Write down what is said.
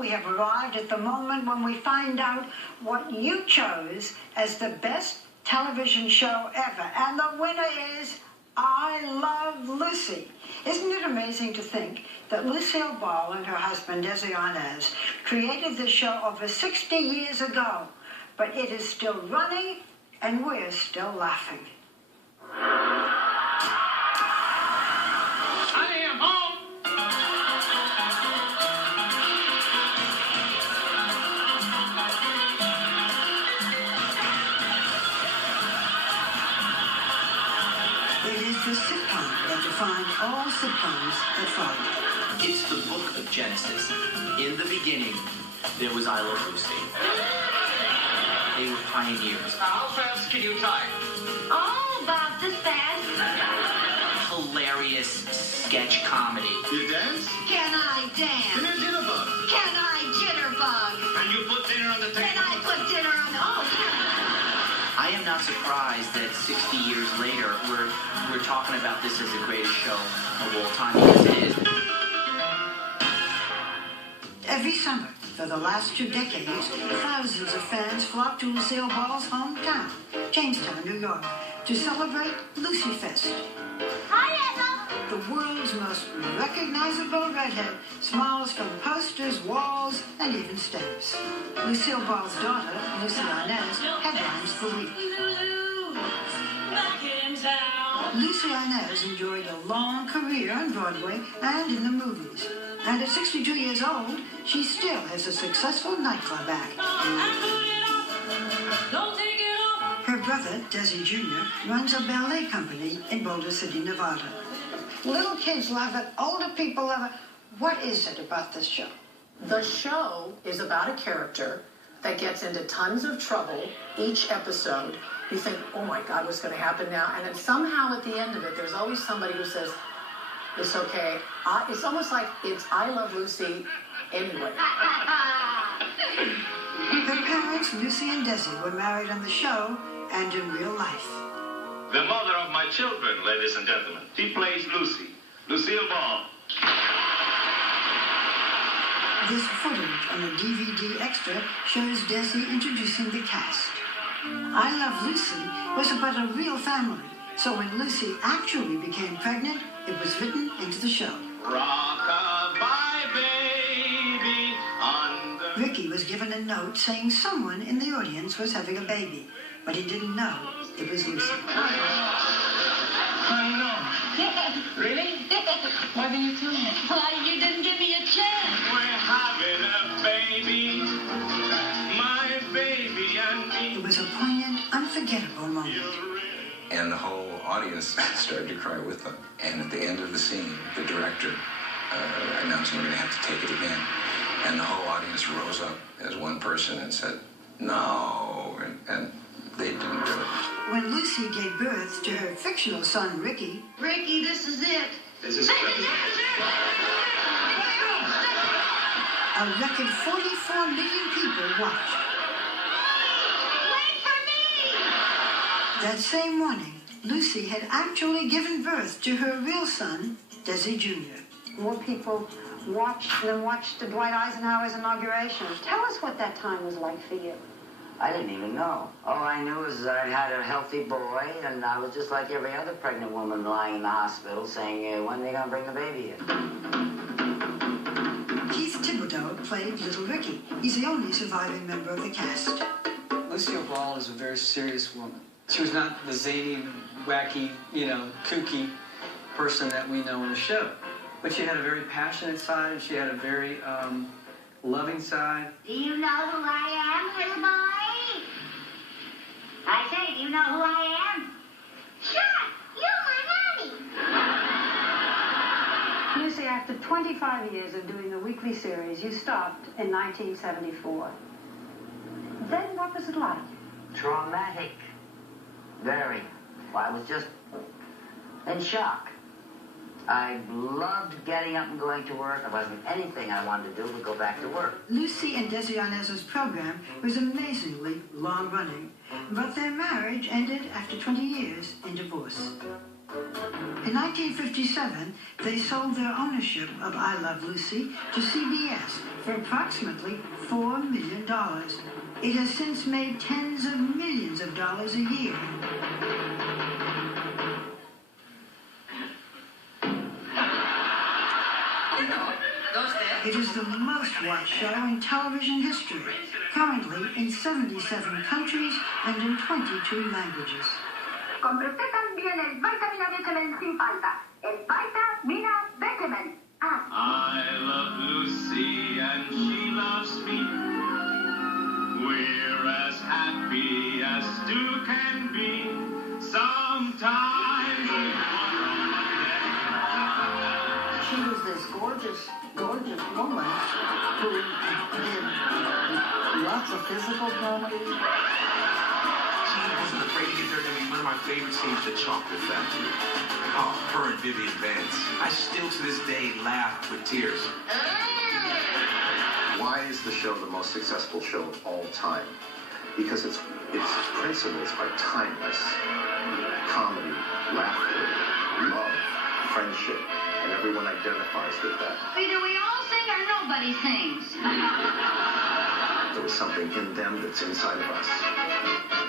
we have arrived at the moment when we find out what you chose as the best television show ever. And the winner is I Love Lucy. Isn't it amazing to think that Lucille Ball and her husband, Desi Arnaz, created this show over 60 years ago, but it is still running and we're still laughing. I am home. It is the sitcom that defined all sitcoms that followed. It's the book of Genesis. In the beginning, there was I Love Lucy. They were pioneers. How fast can you type? Oh, about this fast. Hilarious sketch comedy. You dance? Can I dance? Can you jitterbug? Can I jitterbug? And you put dinner on the Can table? I put dinner on the... Oh, I am not surprised that 60 years later, we're talking about this as the greatest show of all time, because it is. Every summer, for the last 2 decades, thousands of fans flocked to Lucille Ball's hometown, Jamestown, New York, to celebrate Lucy Fest. Hi, Emma. The world's most recognizable redhead smiles from posters, walls, and even stamps. Lucille Ball's daughter, Lucy Arnaz, headlines the week. Lucy Arnaz enjoyed a long career on Broadway and in the movies. And at 62 years old, she still has a successful nightclub act. Her brother, Desi Jr., runs a ballet company in Boulder City, Nevada. Little kids love it, older people love it. What is it about this show? The show is about a character that gets into tons of trouble each episode. You think, oh my God, what's going to happen now? And then somehow at the end of it, there's always somebody who says, it's okay. It's almost like it's I Love Lucy anyway. Her parents, Lucy and Desi, were married on the show and in real life. The mother of my children, ladies and gentlemen. She plays Lucy. Lucille Ball. This footage on a DVD extra shows Desi introducing the cast. I Love Lucy was about a real family, so when Lucy actually became pregnant, it was written into the show. Rock-a-bye, baby, on the... Ricky was given a note saying someone in the audience was having a baby, but he didn't know it was Lucy. I know. Really? Why didn't you tell me? Why, you didn't give me a chance. We're having a baby, my baby and me. It was a poignant, unforgettable moment. And the whole audience started to cry with them. And at the end of the scene, the director announced we're going to have to take it again. And the whole audience rose up as one person and said, no, and they didn't do it. When Lucy gave birth to her fictional son, Ricky, Ricky, this is it. This is a record 44 million people watched. Wait for me! That same morning, Lucy had actually given birth to her real son, Desi Jr. More people watched Dwight Eisenhower's inauguration. Tell us what that time was like for you. I didn't even know. All I knew is that I had a healthy boy, and I was just like every other pregnant woman lying in the hospital saying, when are they going to bring the baby in? Keith Thibodeau played Little Ricky. He's the only surviving member of the cast. Lucille Ball is a very serious woman. She was not the zany, wacky, kooky person that we know in the show. But she had a very passionate side. She had a very loving side. Do you know who I am, little boy? I say, do you know who I am? Sure, you're my mommy. Lucy, after 25 years of doing the weekly series, you stopped in 1974. Then what was it like? Traumatic. Very. Well, I was just in shock. I loved getting up and going to work. There wasn't anything I wanted to do but go back to work. Lucy and Desi Arnaz's program was amazingly long-running, but their marriage ended after 20 years in divorce. In 1957, they sold their ownership of I Love Lucy to CBS for approximately $4 million. It has since made tens of millions of dollars a year. It is the most watched show in television history, currently in 77 countries and in 22 languages. Compre usted también el Vitamina Vitamin sin falta. El Vitamina Vitamin. I love Lucy and she loves me. We're as happy as two can be. Sometimes we quarrel again. She was this gorgeous woman who did lots of physical comedy. She wasn't afraid to get there. I mean, one of my favorite scenes, The Chocolate Factory. Oh, her and Vivian Vance. I still to this day laugh with tears. Why is the show the most successful show of all time? Because its principles are timeless. Comedy, laughter, love, friendship, and everyone identifies with that. Either we all sing or nobody sings. There was something in them that's inside of us.